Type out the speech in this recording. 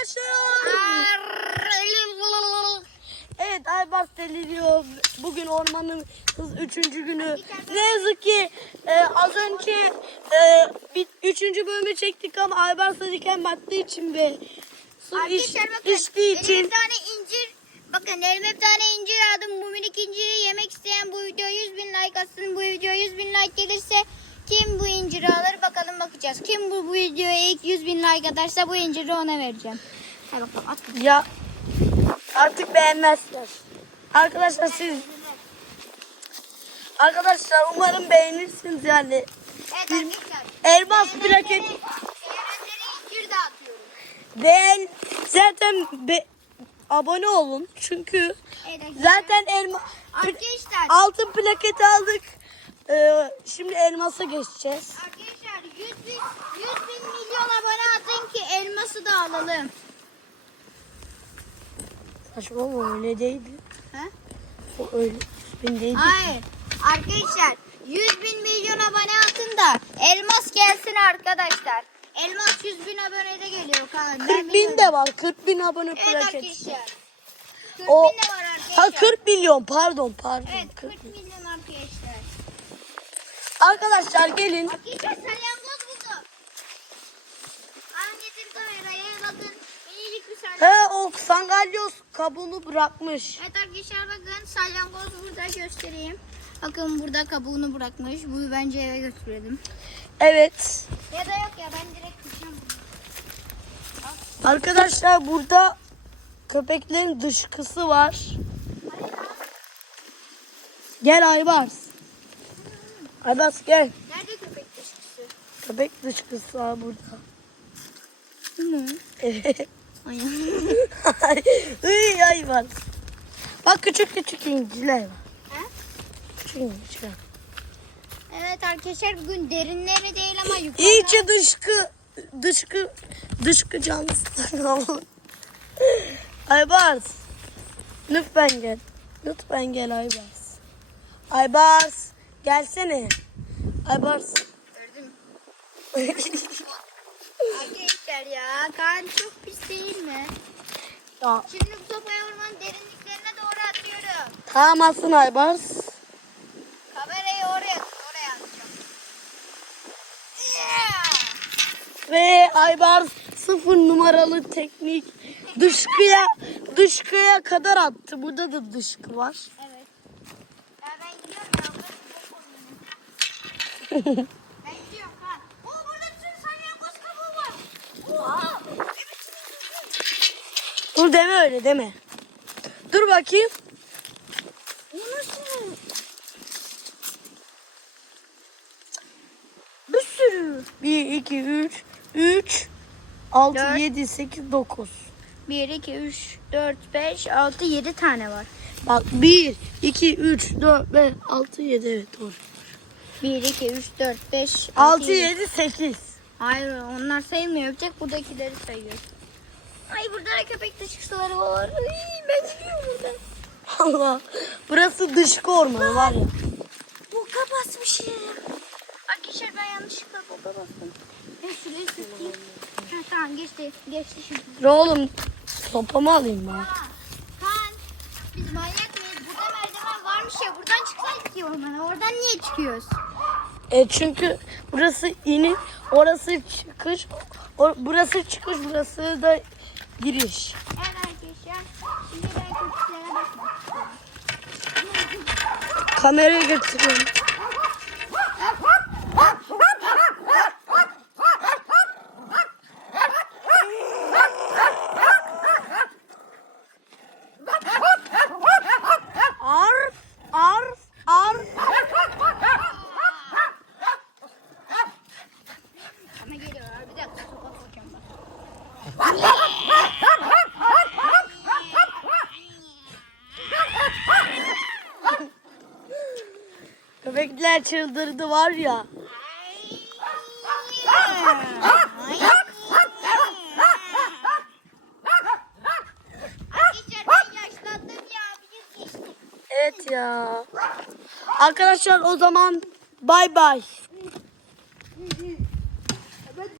arkadaşlar. Evet Aybars deliriyor. Bugün ormanın hız üçüncü günü. Ne yazık ki e, az önce e, bir, üçüncü bölümü çektik ama Aybars diken battığı için ve su iç, içtiği için bir tane incir bakın elime bir tane incir aldım. Bu minik inciri yemek isteyen bu video 100 bin like atsın. Bu video 100 bin like gelirse kim bu inciri alır bakalım bakacağız. Kim bu, bu videoya ilk 100 bin like atarsa bu inciri ona vereceğim. Hadi bakalım at. bakalım. ya artık beğenmezler. Arkadaşlar siz Arkadaşlar umarım beğenirsiniz yani. Evet arkadaşlar. Elmas plaket Beğenenlere incir dağıtıyorum. beğen zaten be, abone olun çünkü Evet arkadaşlar. zaten elma Arkadaşlar. altın plaketi aldık. Ee, şimdi elmasa geçeceğiz. Arkadaşlar 100 bin, 100 bin milyon abone atın ki elması da alalım. Saçmalama öyle değildi. He? O öyle ben değildi. Hayır. Arkadaşlar 100 bin milyon abone atın da elmas gelsin arkadaşlar. Elmas 100 bin abonede geliyor Kaan. ben 40 bin de var. 40 bin abone Evet plaket. arkadaşlar. 40 O bin de var arkadaşlar. ha 40 milyon pardon pardon. Evet 40 40 milyon arkadaşlar. Arkadaşlar gelin. Arkadaşlar salyangoz buldum. Getir kameraya bakın. Minicik bir salyangoz. He o sangalyoz kabuğunu bırakmış. Evet arkadaşlar bakın salyangoz burada göstereyim. Bakın burada kabuğunu bırakmış. Bu bence eve götürelim. Evet. Ya da yok ya ben direkt kuşam. Arkadaşlar burada köpeklerin dışkısı var. Gel Aybars. Aybars gel. Nerede köpek dışkısı? Köpek dışkısı var burada. Ne? Evet. Ay. Iy Aybars. Bak küçük küçük inciler var. Ha? Küçük inciler. Evet arkadaşlar bugün derinleri değil ama yukarıda. İyice dışkı dışkı dışkı canlısı. Aybars. Lütfen gel. Lütfen gel Aybars. Aybars. Gelsene. Aybars. Gördüm. Arkadaşlar ya kan çok pis değil mi? ya, Şimdi bu sopayı ormanın derinliklerine doğru atıyorum. tamam alsın Aybars. Kamerayı oraya oraya atacağım. Yeah! Ve Aybars sıfır numaralı teknik dışkıya dışkıya kadar attı. Burada da dışkı var. Evet. Ya ben gidiyorum ya. burası çok oluyor. ben gidiyorum kan. Oo burada bir sürü salyangoz kabuğu var. Oha. Dur deme öyle deme. Dur bakayım. Bir sürü. 1, 2, 3, 3, 6, Dört. 7, 8, 9. 1, 2, 3, 4, 5, 6, 7 tane var. Bak 1, 2, 3, 4, 5, 6, 7 evet doğru. 1, 2, 3, 4, 5, 6, 7, 8. Hayır onlar sayılmıyor. Tek buradakileri sayıyor. Ay burada da köpek dışkıları var. Ay, ben gidiyorum buradan. Allah. Burası dışkı ormanı var ya. Boka basmışım. Arkadaşlar ben yanlışlıkla boka bastım. Ben şuraya sürteyim. Ha, tamam geçti. Geçti şimdi. Dur oğlum sopamı alayım ben. Kan biz manyak mıyız? Burada merdiven varmış ya. Buradan çıksaydık ki ormana. Oradan niye çıkıyoruz? E çünkü burası iniş, orası çıkış, or- burası çıkış, burası da giriş. Evet arkadaşlar. Şimdi ben köpüklere bakmak. Kamerayı götürüyorum. Köpekler çıldırdı var ya. Evet ya. Arkadaşlar o zaman bay bay.